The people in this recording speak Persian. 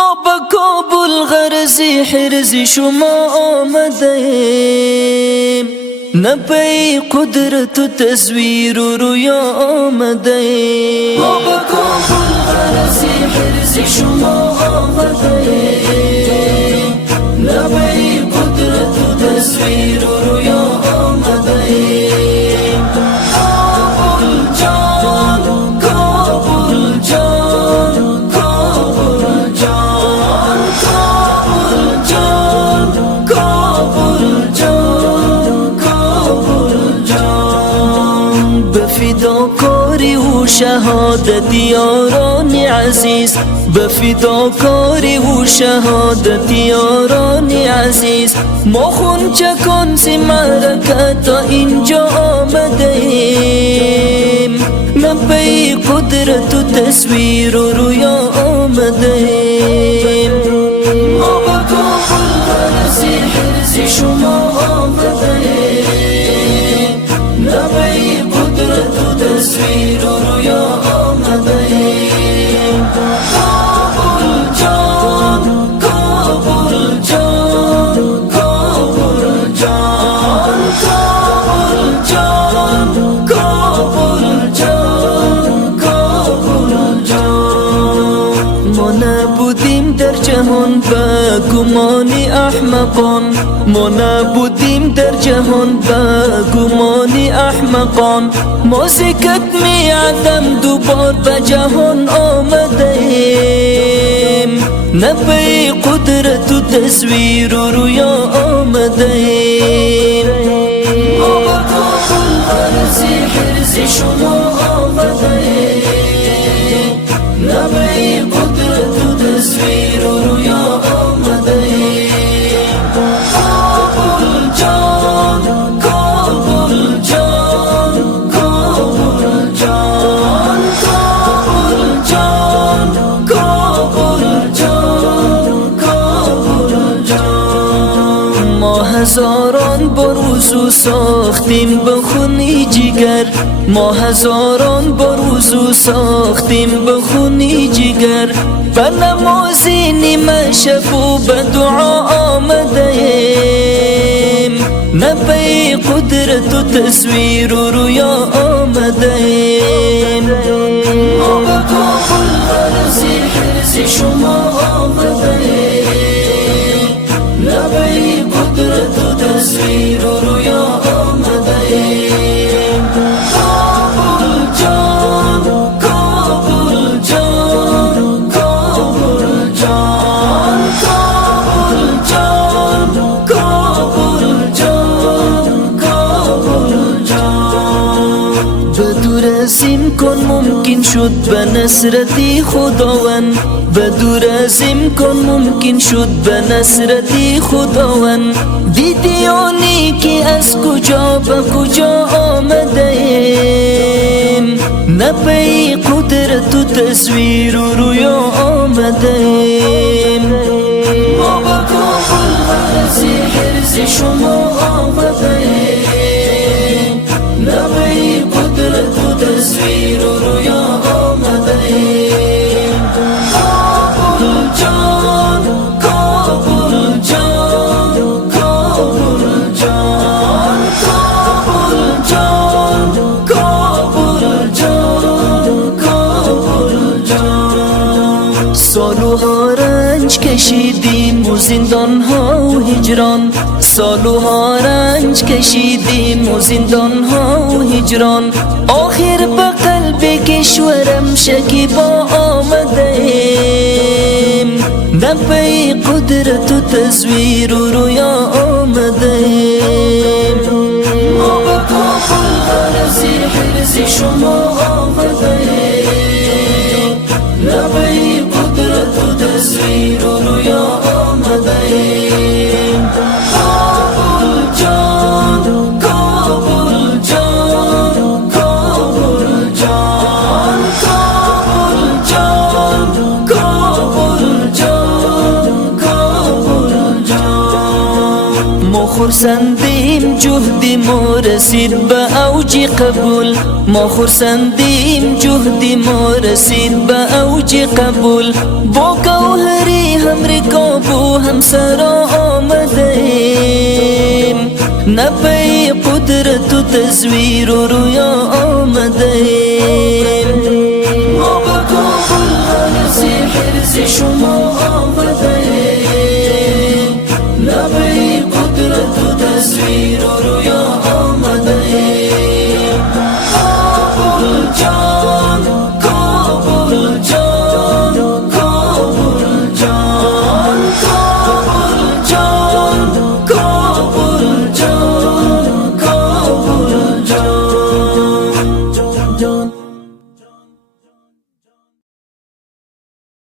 ما بکابل غرزی حرزی شما آمدیم، نپی قدرت و تصویر و رویا آمدیم. ما بکابل غرزی حرزی شما آمدیم، نپی قدرت و تصویر و رویا آمدیم. کابل جان، کابل جان، کابل جان، کابل جان، کابل جان، کابل جان. بفداکاری و شهادت یاران عزیز، بفداکاری و شهادت یاران عزیز، ما خون چکان سی معرکه تا اینجا آمدیم، نپی قدرت و تصویر و رویا آمدیم. ما بکابل غرزی حرزی شما آمدیم، نپی قدرت و تصویر و رویا آمدیم. کابل جان، کابل جان، کابل جان، کابل جان، کابل جان، کابل جان. ما نبودیم در جهان به گمان احمقان، ما نبودیم در جهان به گمان احمقان، ما سکت می عدم دوبار به جهان آمدیم، نپی قدرت و تصویر و رویا آمدیم. ما بکابل غرزی حرزی شما آمدیم، نپی قدرت و تصویر و رویا آمدیم. کابل جان، کابل جان، کابل جان، کابل جان، کابل جان، کابل جان. ما هزاران بار وضو ساختیم به خونی جگر، ما هزاران بار وضو ساختیم به خونی جگر، به نمازی نیمه شب و به دعا آمدیم، نپی قدرت و تصویر و رویا آمدیم. ما بکابل غرزی حرزی شما آمدیم، نپی قدرت و تصویر و رویا آمدیم. کابل جان، کابل جان، کابل جان، کابل جان، کابل جان، کابل جان. بدور ازیم کن ممکن شد به نصرتی خداوند، بدور ازیم کن ممکن شد به نصرتی خداوند، دیدیانی که از کجا به کجا آمدیم، نپی قدرت و تصویر و رویا آمدیم. ما بکابل غرزی حرزی شما آمدیم، نپی قدرت و تصویر و رویا آمدیم. کابل جان، کابل جان، کابل جان، کابل جان، کابل جان، کابل جان. سالوها رنج کشیدیم و زندانها و هجران، سالوها رنج کشیدیم و زندانها و هجران، آخر به قلب کشورم شکیبا آمدیم، نپی قدرت و تصویر و رویا آمدیم. ما بکابل غرزی حرزی شما آمدیم، نپی قدرت و تصویر و رویا آمدیم. کابل جان، کابل جان، کابل جان، کابل جان، کابل جان، کابل جان. ما خرسندیم جهدی ما رسید به اوج قبول، ما خرسندیم جهدی ما رسید به اوج قبول، با گوهری خوابو هم سرا آمدیم، نبی قدرت و تصویر و رویا آمدیم. ما با کابل حرز شما